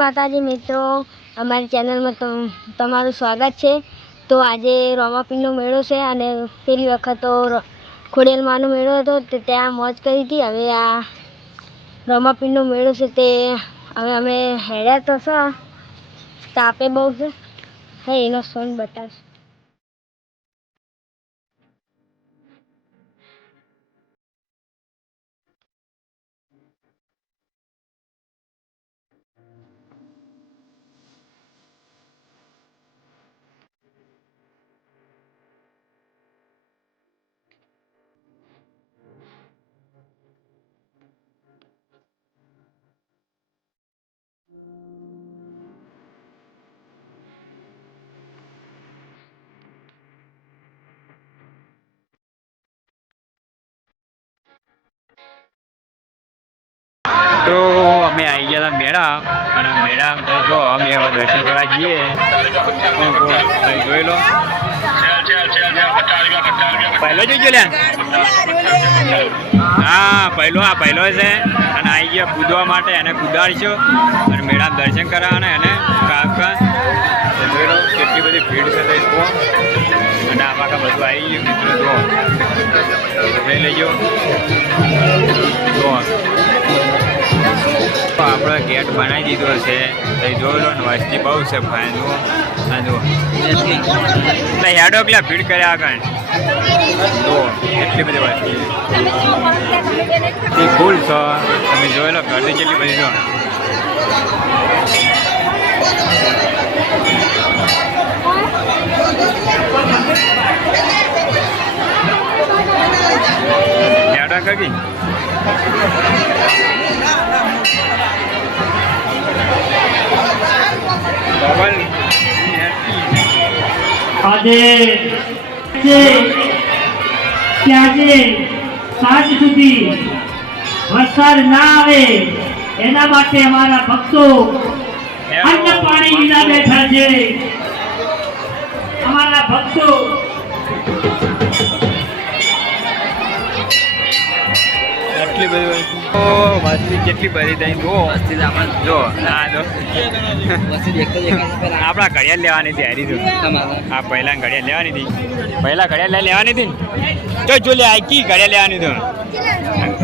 માતાજી મિત્રો, અમારી ચેનલમાં તમ- તમારું સ્વાગત છે. તો આજે રોમાપીરનો મેળો છે અને પેલી વખત તો ખોડિયાલમાંનો મેળો હતો, તે ત્યાં મોજ કરી હતી. હવે આ રોમાપીરનો મેળો છે તે હવે અમે હેડ્યા તો છો તાપે બહુ છે. હે, એનો સોન બતાવશે. ગયા મેળા અને મેળા તો જો અમે હવે દર્શન કરવા જઈએ. જોઈ લો. પહેલો જોઈજો લ્યા હા, પહેલો, આ પહેલો છે. અને આવી ગયા કૂદવા માટે એને કુદાડશો. અને મેળામાં દર્શન કરાવવાના એને કાકા જોઈ લો કેટલી બધી ભીડ છે અને આ પાકા બધું આવી ગયું. મિત્રો લઈ જોઈ લેજો જુઓ. તો આપણે ગેટ બનાવી દીધો છે. તો જોઈ લો ને, વસ્તી બહુ છે આ જુઓ એટલે હેડો પેલા ભીડ કર્યા આગળ. જુઓ એટલી બધી વસ્તી. એ ફૂલ છો. તમે જોઈ લો ઘરથી કેટલી બધી જો હેડો કગી આજે આજે સાંજ સુધી વરસાદ ના આવે એના માટે અમારા ભક્તો અન્ન પાણી વિના બેઠા છે. અમારા ભક્તો આટલી બધી વસ્તુ ઓ વસ્તી કેટલી બધી થઈ જો. જો ના જો આપણા ઘડિયાળ લેવાની હતી હારી તું આ પહેલા ઘડિયાળ લેવાની હતી. પહેલા ઘડિયાળ લઈ લેવાની હતી ને? તો જો લે આ કી ઘડિયાળ લેવાની તો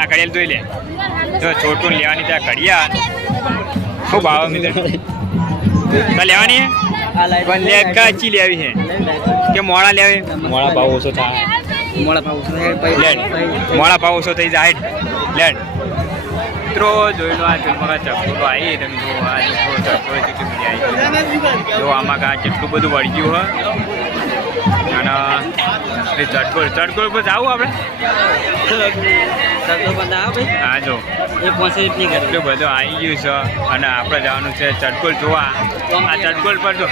આ ઘડિયાળ જોઈ લે. જો છોટું લેવાની ત્યાં ઘડિયાળ. શું ભાવ મિત્ર? લેવાની હે પણ લે કાચી લેવી છે. કે મોડા લેવી? મોડા ભાવ ઓછો થાય. લેડ મોડા ભાવ ઓછો થઈ જાય. લેડ મિત્રો, જોઈ લો આ ફિલ્મમાં ચકડો આવી તમે જો આ ચક્કરો ચકડો કેટલી બધી આવી જો આમાં કાંઈ કેટલું બધું વળગ્યું હોય અને એ ચટકોળ પર જાવું આપણે. હા, જો. એટલું બધું આવી ગયું છે, અને આપણે જવાનું છે ચટકોલ જોવા. આ ચટકોલ પર જો.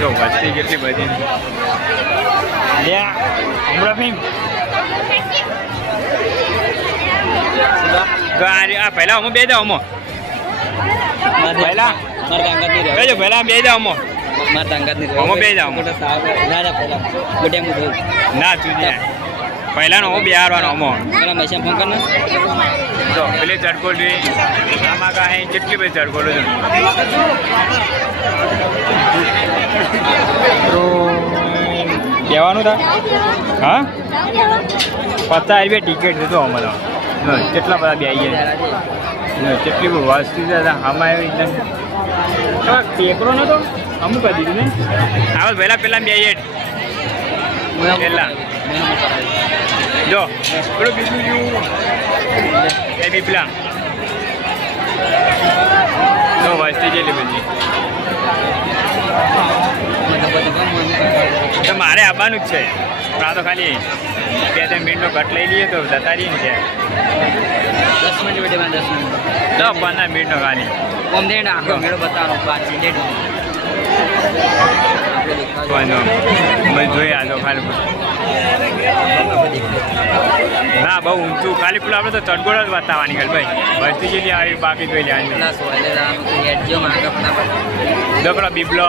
જો વસ્તી કેટલી બધી હમણાં તો આ પહેલા હું બે દઉં અમો. પહેલા? કહેજો પહેલા બે દઉં અમો. ના તું જે પહેલાનો હું બિહારવાનો અમો. જો, પેલી ચડકોલ જોઈ આમાં કાંઈ કેટલી બધી ચડકોલો છે? કહેવાનું હતા હા? પચાસ રૂપિયા ટિકિટ તો અમારો કેટલા બધા બે ગયા? કેટલી બધી વસ્તુ છે આમાં એવી એકદમ તો ટેકરો નતો અમુક કરી દીધું ને. આવો પહેલાં પહેલાં બે આવીએ પહેલાં. જો પેલું બીજું જેવું એ બી પેલા. જો વસ્તી જેટલી બધી. તો મારે આવવાનું જ છે. પણ આ તો ખાલી બે ત્રણ મિનિટનો કટ લઈ લઈએ તો જતા રહીએ ને ત્યાં. દસ મિનિટ બેટે માં દસ મિનિટ. દસ પંદર મિનિટનો ખાલી. કોમ આખો મેળો બતાવો પાછી લેટ મેં જોઈએ આ તો ખાલી. ના બહુ ઊંચું. ખાલી પેલું આપણે તો ચટગોળ જ બતાવવાની ખાલી ભાઈ. વસ્તી જેટલી આવી બાકી જોઈ લેવાની પેલો બીબલો.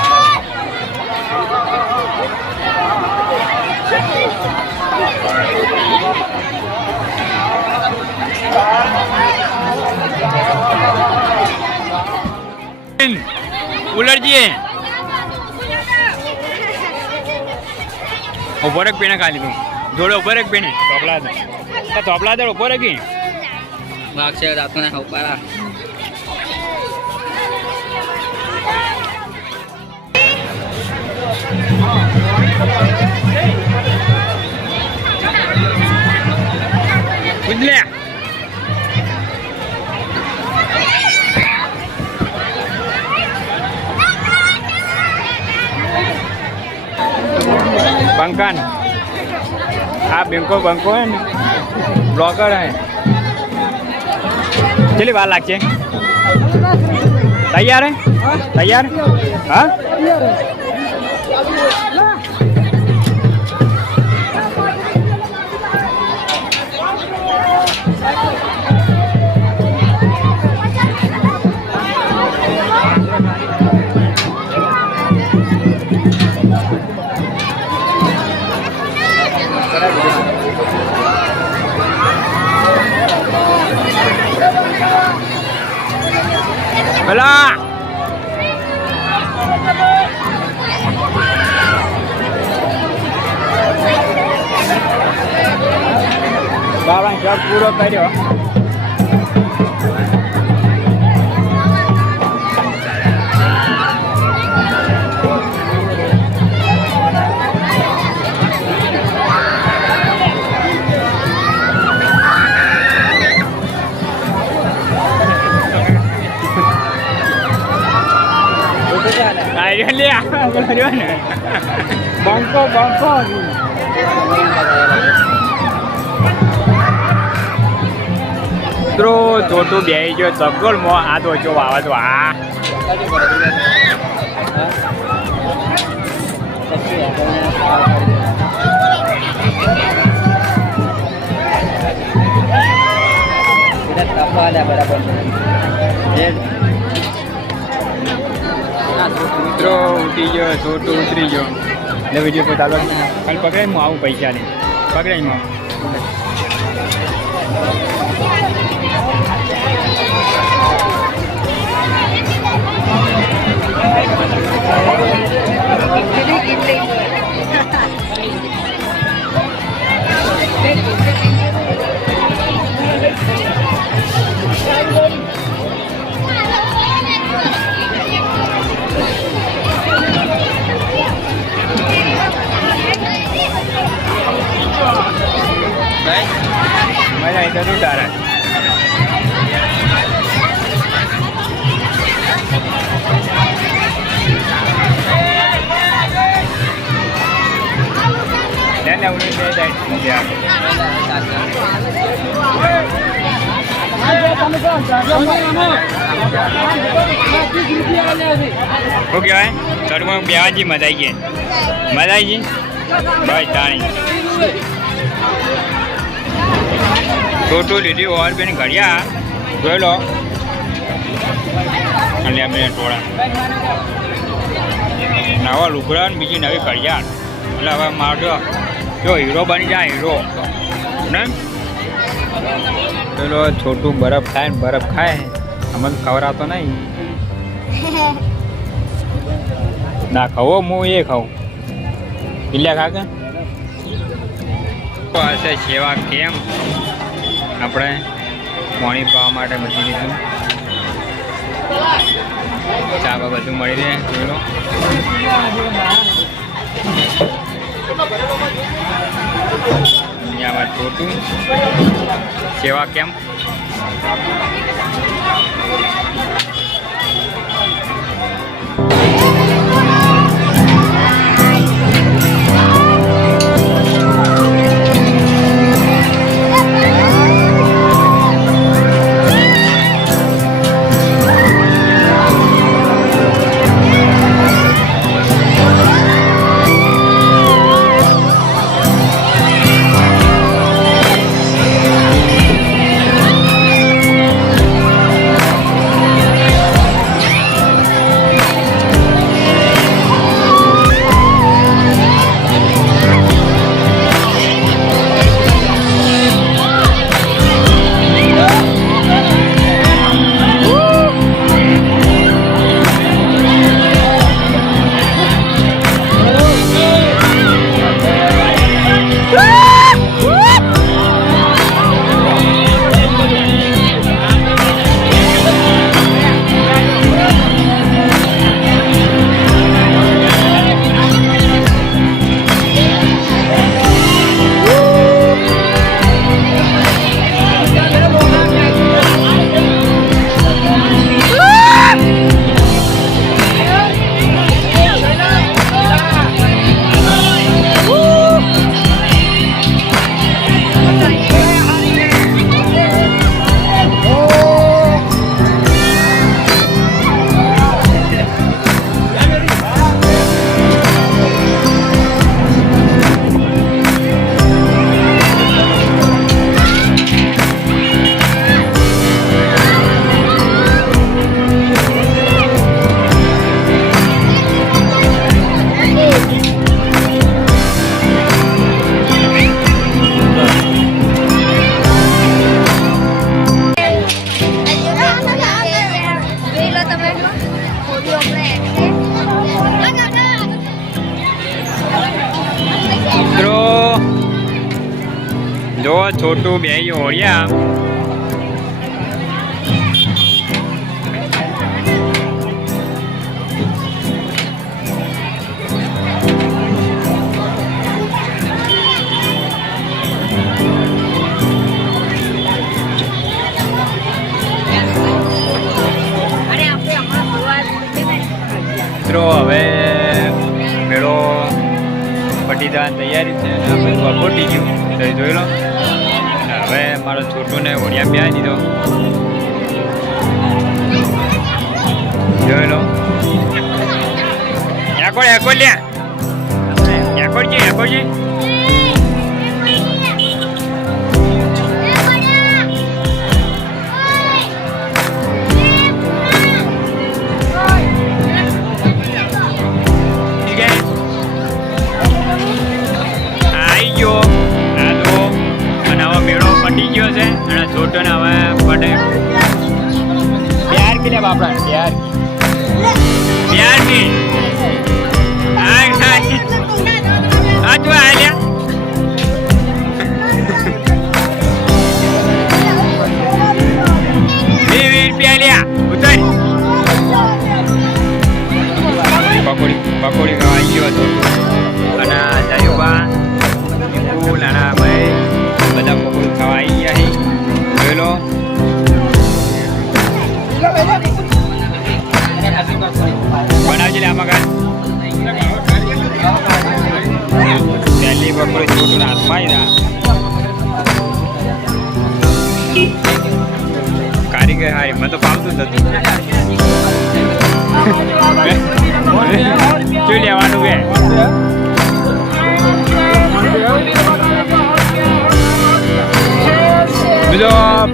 ઊભો રખ પેને ખાલી તું. જોડે ઊભો રખ પીને તોપલા દે તોપલા દે ઊભો રખી ભાગ છે ઉપાડા ખાવ પારા अंकन आप बैंको बैंको है ब्लॉगर है चलिए बात लाग तैयार है तैयार हाँ બાબા જોબ પૂરો કર્યો આર્યો લે કર્યો મિત્રો ચોટું બે જો સગવડ મો આ તો જો વાવા તો આ. મિત્રો, ઉઠી ગયો ચોટું ઉતરી ગયો. એટલે વીડિયો પોતાલો ખાલી પકડાય હું આવું પૈસા નહીં પકડાય હું મજા આવી તો શું શું કહેવાય? ચડમાં બેવાજી મજા આવી ગઈ મજાઈ ગઈ બસ તાણી. ટોટો લીધી, ઓર બેન ઘડિયા. જોઈ લો. અને અમે ટોળા. નવા લુગડા ને બીજી નવી ઘડિયાળ. એટલે હવે મારો જો હીરો બની જાય હીરો. ને? પેલો છોટું બરફ ખાય ને બરફ ખાય અમને ખવડાવતો નહીં. ના ખાવો હું એ ખાઉં. પીલા ખા કે? હશે સેવા કેમ? આપણે પાણી પાવા માટે મૂકી દીધું ચા બધું મળી રહે જોઈ લો અહીંયામાં છોટું સેવા કેમ્પ. છોટું બે ઓળ્યા. મિત્રો હવે મેળો પટી જવાની તૈયારી છે આપણે બપોટી ગયું. જોઈ લો. હવે મારો છોટુને ઓળિયા પ્યા દીધો જોઈ લો એકોડ એકોડ લ્યા એકોડ જી એકોડ અને ને હવે પડે પ્યાર કે બાપડા પ્યાર પ્યાર કે. આ જો આલ્યા પકોડી પકોડી ખાવા આવી ગયો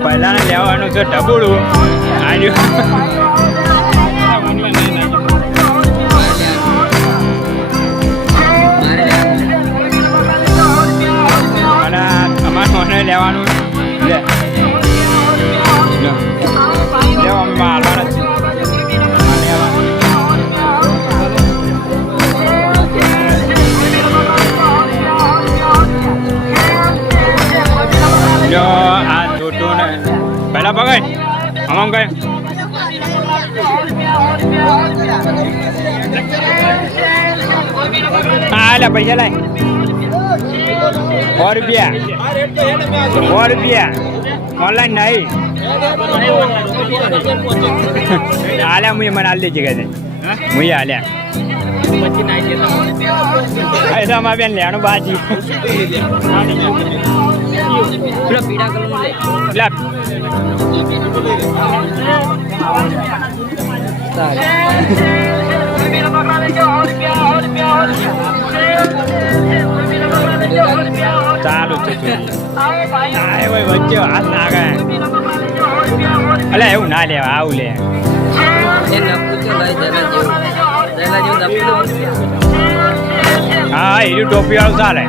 બીજો લેવાનું છે અમારે મને લેવાનું પકડ આમ કઈ હા એટલે પૈસા લાય સો રૂપિયા. સો રૂપિયા. ઓનલાઈન નહીં. હાલ્યા મુએ મને હાલ દેજે કે મુએ હાલ્યા પૈસા માં બેન લેવાનું બાજી. પેલો પીળા કલરનું લે. ચાલુ વચ્ચે હાથ નાખે અલે એવું ના લેવા આવું લે. હા એ ટોપી આવું ચાલે.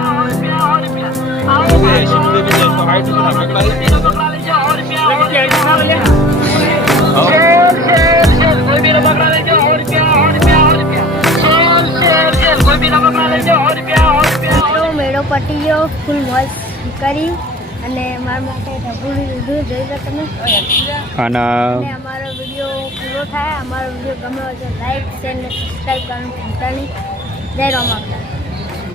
મેળો પટી ગયો ફૂલ મોજ કરી અને મારા માટે ઢબુડી લીધું. જોઈ લો તમે. અને અમારો વીડિયો પૂરો થાય. અમારો વીડિયો ગમે હોય તો લાઈક શેર અને સબસ્ક્રાઈબ કરવાનું ભૂલતા નહીં. જય રામ